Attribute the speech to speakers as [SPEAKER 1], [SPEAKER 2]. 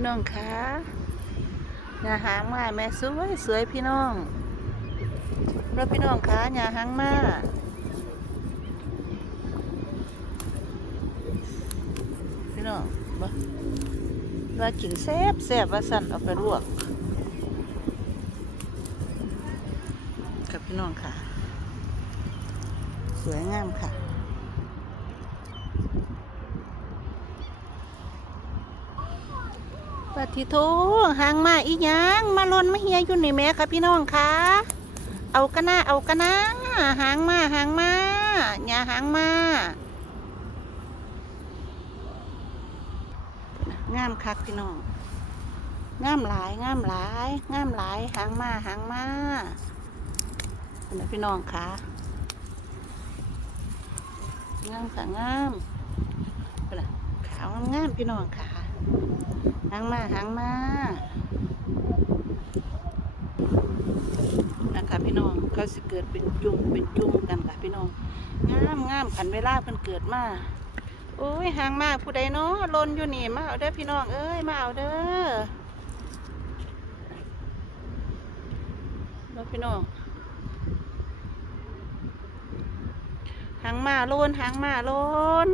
[SPEAKER 1] พี่น้องคะหญ้าหางมาแม่สวยสวยพี่น้องแล้วพี่น้องคะหญ้าหางมาพี่น้องบ่ว่ากินแซ่บแซ่บว่าสั่นเอาไปลวกกับพี่น้องค่ะ สวยงามค่ะ ปฏิโทหางมาอีหยังมาลนมาเฮียอยู่นี่แม่ค่ะพี่น้องคะเอากันนะเอากันนะหางมาหางมาอย่าหางมางามคักพี่น้องงามหลายงามหลายงามหลายหางมาหางมาเห็นะพี่น้องคะงามค่ะงามเห็นะขาวงามพี่น้องค่ะ หางมาหางมานะคะพี่น้องเขาสิเกิดเป็นจุ่มเป็นจุ่มกันค่ะพี่น้องงามงามขันเวลาเพิ่นเกิดมาโอ้ยหางมาผู้ใดเนาะลนอยู่นี่มาเอาเด้อพี่น้องเอ้ยมาเอาเด้อแล้วพี่น้องหางมาลนหางมาโลน